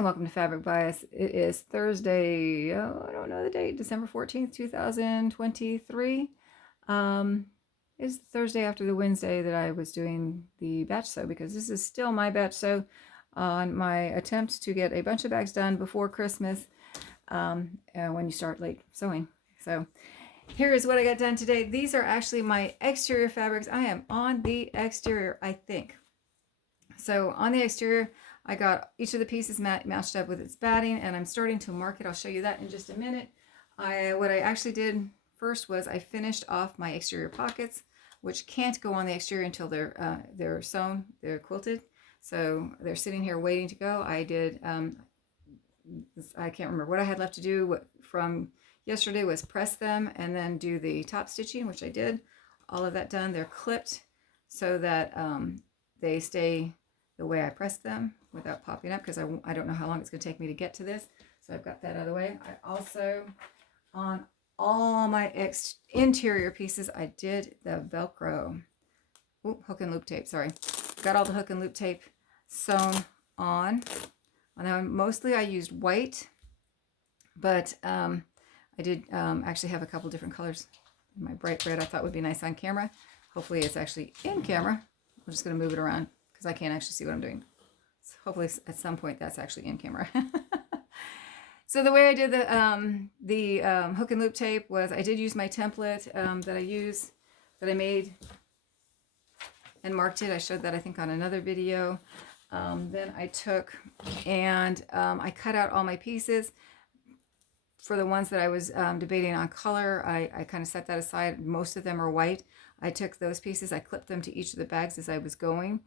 and welcome to Fabric Bias. It is Thursday, I don't know the date, December 14th, 2023. It's the Thursday after the Wednesday that I was doing the batch sew, because this is still my batch sew on my attempt to get a bunch of bags done before Christmas when you start late sewing. So here is what I got done today. These are actually my exterior fabrics. I am on the exterior, I think. So on the exterior, I got each of the pieces matched up with its batting, and I'm starting to mark it. I'll show you that in just a minute. What I actually did first was I finished off my exterior pockets, which can't go on the exterior until they're sewn, they're quilted. So they're sitting here waiting to go. I did, I can't remember what I had left to do from yesterday was press them and then do the top stitching, which I did. All of that done. They're clipped so that they stay the way I pressed them without popping up, because I don't know how long it's going to take me to get to this. So I've got that out of the way. I also, on all my interior pieces, I did the Velcro. Hook and loop tape, sorry. Got all the hook and loop tape sewn on. Now, mostly I used white, but I did actually have a couple different colors. My bright red I thought would be nice on camera. Hopefully it's actually in camera. I'm just going to move it around because I can't actually see what I'm doing. So hopefully at some point that's actually in camera. So the way I did the hook and loop tape was I did use my template that I made and marked it. I showed that I think on another video. Then I took and I cut out all my pieces. For the ones that I was debating on color, I kind of set that aside. Most of them are white. I took those pieces, I clipped them to each of the bags as I was going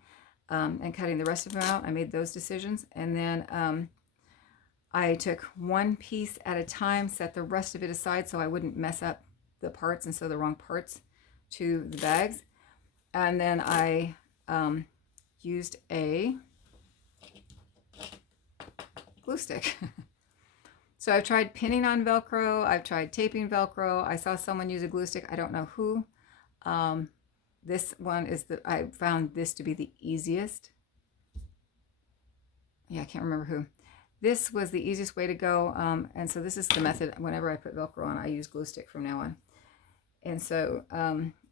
and cutting the rest of them out. I made those decisions. And then I took one piece at a time, set the rest of it aside so I wouldn't mess up the parts and sew the wrong parts to the bags. And then I used a glue stick. So I've tried pinning on Velcro. I've tried taping Velcro. I saw someone use a glue stick. I don't know who. This one is I found this to be the easiest. Yeah, I can't remember who. This was the easiest way to go. And so this is the method. Whenever I put Velcro on, I use glue stick from now on. And so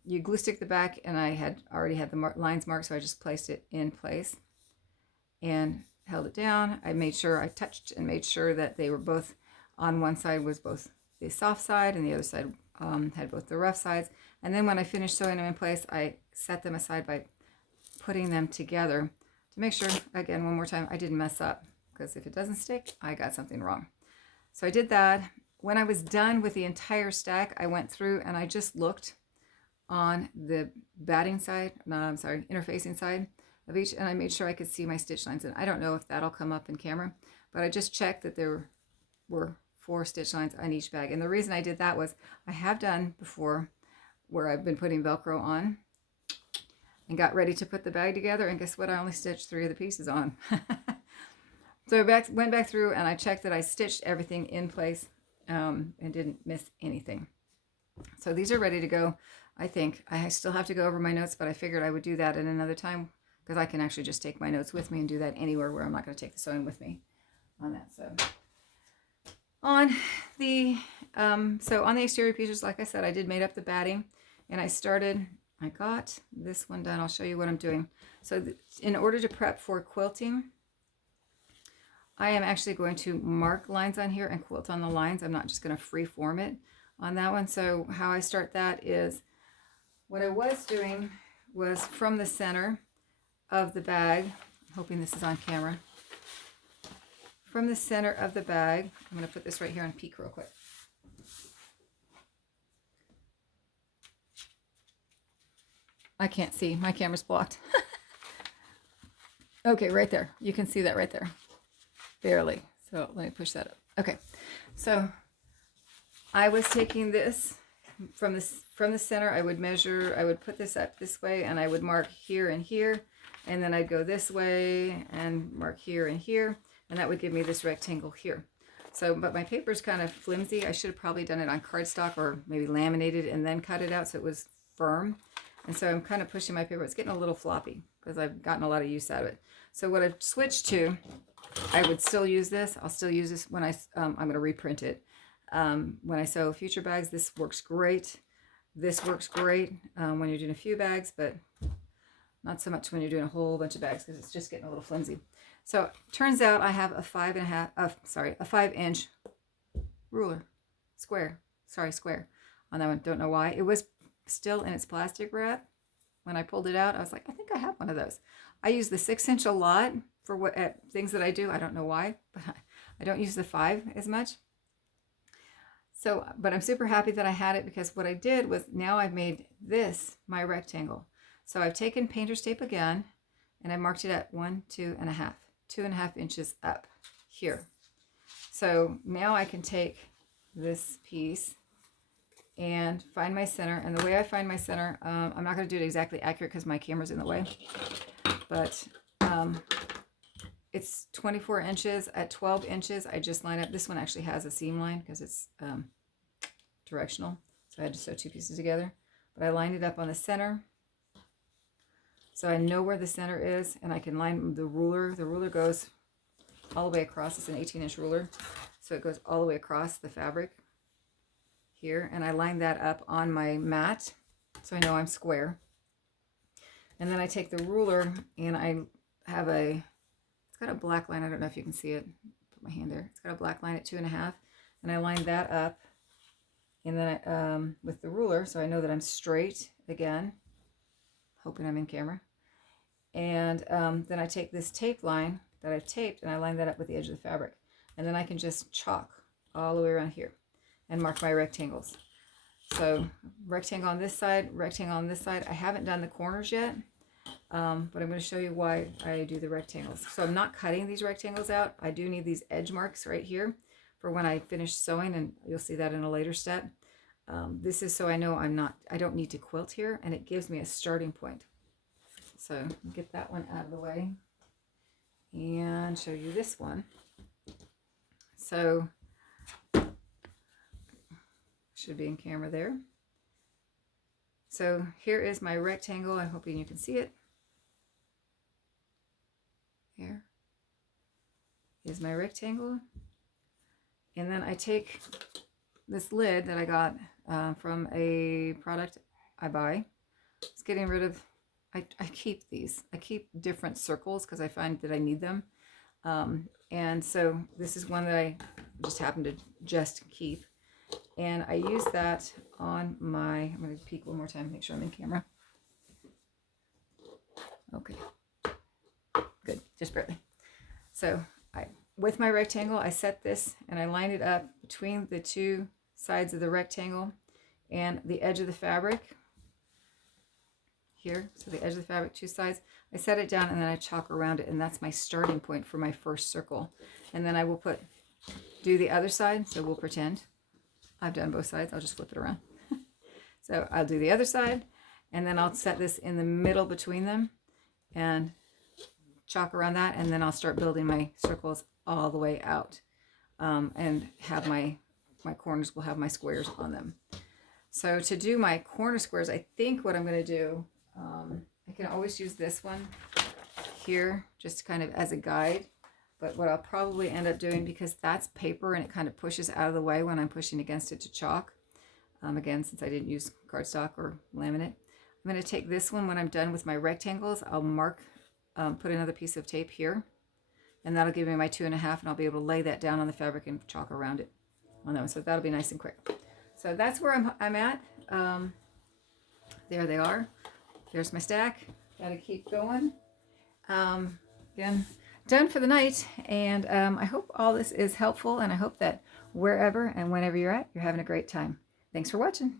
you glue stick the back, and I had already had the lines marked, so I just placed it in place and held it down. I made sure I touched and made sure that they were both on one side was both the soft side and the other side had both the rough sides. And then when I finished sewing them in place, I set them aside by putting them together to make sure, again, one more time, I didn't mess up, because if it doesn't stick, I got something wrong. So I did that. When I was done with the entire stack, I went through and I just looked on the batting side, no, I'm sorry, interfacing side of each, and I made sure I could see my stitch lines. And I don't know if that'll come up in camera, but I just checked that there were 4 stitch lines on each bag. And the reason I did that was I have done before where I've been putting Velcro on and got ready to put the bag together, and guess what? I only stitched 3 of the pieces on. So I went back through and I checked that I stitched everything in place and didn't miss anything. So these are ready to go. I think I still have to go over my notes, but I figured I would do that at another time, because I can actually just take my notes with me and do that anywhere where I'm not going to take the sewing with me on that. So on the exterior pieces, like I said, I did made up the batting, and I got this one done. I'll show you what I'm doing. So in order to prep for quilting, I am actually going to mark lines on here and quilt on the lines. I'm not just going to free form it on that one. So how I start that is, what I was doing was from the center of the bag, I'm hoping this is on camera, from the center of the bag, I'm going to put this right here on peek real quick. I can't see, my camera's blocked. Okay, right there. You can see that right there. Barely. So let me push that up. Okay, so I was taking this from the center. I would measure, I would put this up this way, and I would mark here and here, and then I'd go this way and mark here and here, and that would give me this rectangle here. So, but my paper's kind of flimsy. I should have probably done it on cardstock or maybe laminated and then cut it out so it was firm. And so I'm kind of pushing my paper. It's getting a little floppy because I've gotten a lot of use out of it. So what I've switched to I would still use this. I'll still use this when I'm going to reprint it. When I sew future bags, this works great. This works great when you're doing a few bags, but not so much when you're doing a whole bunch of bags because it's just getting a little flimsy. So turns out I have a 5-inch ruler, square on that one. Don't know why. It was still in its plastic wrap. When I pulled it out, I was like, I think I have one of those. I use the 6-inch a lot for what things that I do. I don't know why, but I don't use the 5 as much. So, but I'm super happy that I had it because what I did was now I've made this my rectangle. So I've taken painter's tape again and I marked it at 1, 2.5, 2.5 inches up here. So now I can take this piece and find my center. And the way I find my center, I'm not going to do it exactly accurate because my camera's in the way, but it's 24 inches. At 12 inches, I just line up. This one actually has a seam line because it's directional. So I had to sew 2 pieces together. But I lined it up on the center. So I know where the center is, and I can line the ruler. The ruler goes all the way across. It's an 18-inch ruler. So it goes all the way across the fabric here. And I line that up on my mat so I know I'm square. And then I take the ruler and I have it's got a black line. I don't know if you can see it. Put my hand there. It's got a black line at 2.5. And I line that up. And then I, with the ruler, so I know that I'm straight again. Hoping I'm in camera. And then I take this tape line that I've taped and I line that up with the edge of the fabric. And then I can just chalk all the way around here and mark my rectangles. So rectangle on this side, rectangle on this side. I haven't done the corners yet, but I'm going to show you why I do the rectangles. So I'm not cutting these rectangles out. I do need these edge marks right here for when I finish sewing, and you'll see that in a later step. This is so I know I don't need to quilt here, and it gives me a starting point. So get that one out of the way and show you this one. So should be in camera there. So here is my rectangle. I'm hoping you can see it. Here is my rectangle. And then I take this lid that I got from a product I buy. It's getting rid of, I keep these. I keep different circles because I find that I need them. And so this is one that I just happen to just keep. And I use that on I'm going to peek one more time, make sure I'm in camera. Okay. Good, just barely. So with my rectangle, I set this and I line it up between the 2 sides of the rectangle and the edge of the fabric here. So the edge of the fabric, 2 sides. I set it down and then I chalk around it, and that's my starting point for my first circle. And then I will do the other side. So we'll pretend I've done both sides. I'll just flip it around. So I'll do the other side, and then I'll set this in the middle between them and chalk around that, and then I'll start building my circles all the way out, and have my corners will have my squares on them. So to do my corner squares, I think what I'm going to do, I can always use this one here just kind of as a guide, but what I'll probably end up doing, because that's paper and it kind of pushes out of the way when I'm pushing against it to chalk, again, since I didn't use cardstock or laminate, I'm going to take this one when I'm done with my rectangles. I'll mark, put another piece of tape here, and that'll give me my 2.5, and I'll be able to lay that down on the fabric and chalk around it on that one. So that'll be nice and quick. So that's where I'm at. There they are. There's my stack. Gotta keep going. Again, done for the night, and I hope all this is helpful, and I hope that wherever and whenever you're at, you're having a great time. Thanks for watching.